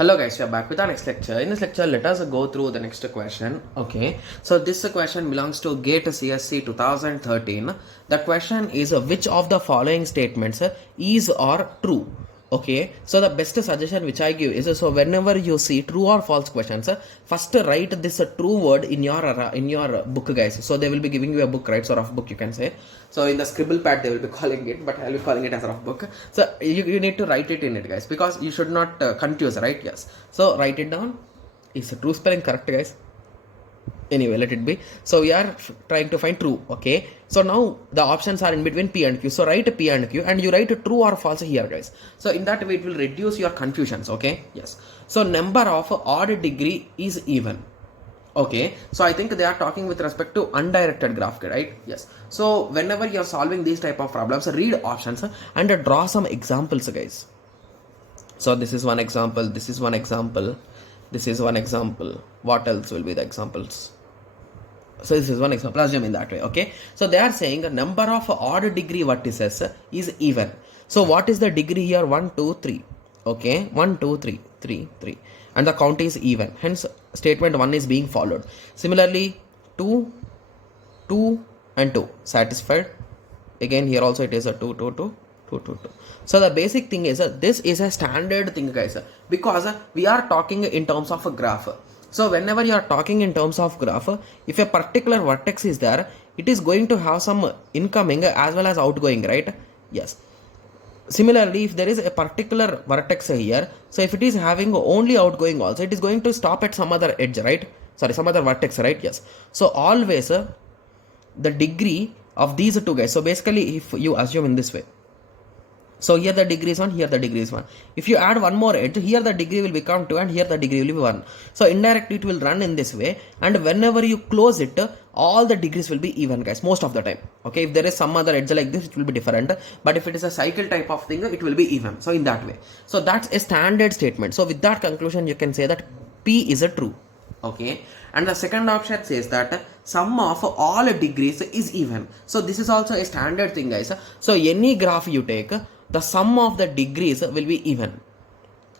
Hello guys, we are back with our next lecture. In this lecture, let us go through the next question. Okay, so this question belongs to GATE CSC 2013. The question is which of the following statements is or true? Okay, so the best suggestion which I give is so whenever you see true or false questions, first write this true word in your book, guys. So they will be giving you a book, right? So rough book you can say. So in the scribble pad they will be calling it, but I will be calling it as a rough book. So you need to write it in it, guys, because you should not confuse, right? Yes. So write it down. Is the true spelling correct, guys? Anyway, let it be. So we are trying to find true. Okay, so now the options are in between P and Q, so write P and Q and you write true or false here, guys. So in that way it will reduce your confusions. Okay, yes. So number of odd degree is even. Okay, so I think they are talking with respect to undirected graph, right? Yes. So whenever you are solving these type of problems, read options and draw some examples, guys. So this is one example, this is one example, this is one example. What else will be the examples? So this is one example, assume in that way. Okay, so they are saying a number of odd degree vertices is even. So what is the degree here? 1 2 3. Okay, 1 2 3 3 3, and the count is even, hence statement 1 is being followed. Similarly 2 2 and 2 satisfied. Again here also it is a 2 2 2 2 2 2. So the basic thing is this is a standard thing, guys, because we are talking in terms of a graph. So whenever you are talking in terms of graph, if a particular vertex is there, it is going to have some incoming as well as outgoing, right? Yes. Similarly, if there is a particular vertex here, so if it is having only outgoing also, it is going to stop at some other edge, right? Sorry, some other vertex, right? Yes. So always the degree of these two, guys. So basically, if you assume in this way, so here the degree is 1, here the degree is 1. If you add one more edge, here the degree will become 2 and here the degree will be 1. So indirectly it will run in this way, and whenever you close it, all the degrees will be even, guys, most of the time. Okay, if there is some other edge like this, it will be different, but if it is a cycle type of thing, it will be even. So in that way, so that's a standard statement. So with that conclusion, you can say that P is a true. Okay, and the second option says that sum of all degrees is even. So this is also a standard thing, guys. So any graph you take, the sum of the degrees will be even.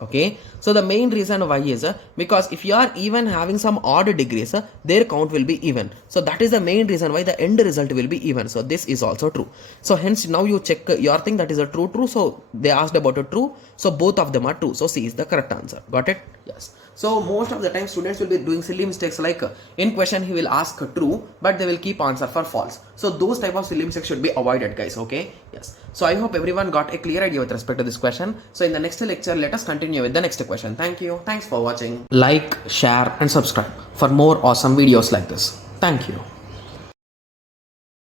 Okay, so the main reason why is because if you are even having some odd degrees, their count will be even. So that is the main reason why the end result will be even. So this is also true. So hence now you check your thing, that is a true. So they asked about a true, so both of them are true. So C is the correct answer. Got it? Yes. So most of the time students will be doing silly mistakes, like in question he will ask true, but they will keep answer for false. So those type of silly mistakes should be avoided, guys. Okay, yes. So I hope everyone got a clear idea with respect to this question. So in the next lecture, let us continue with the next question. Thank you. Thanks for watching. Like, share and subscribe for more awesome videos like this. Thank you.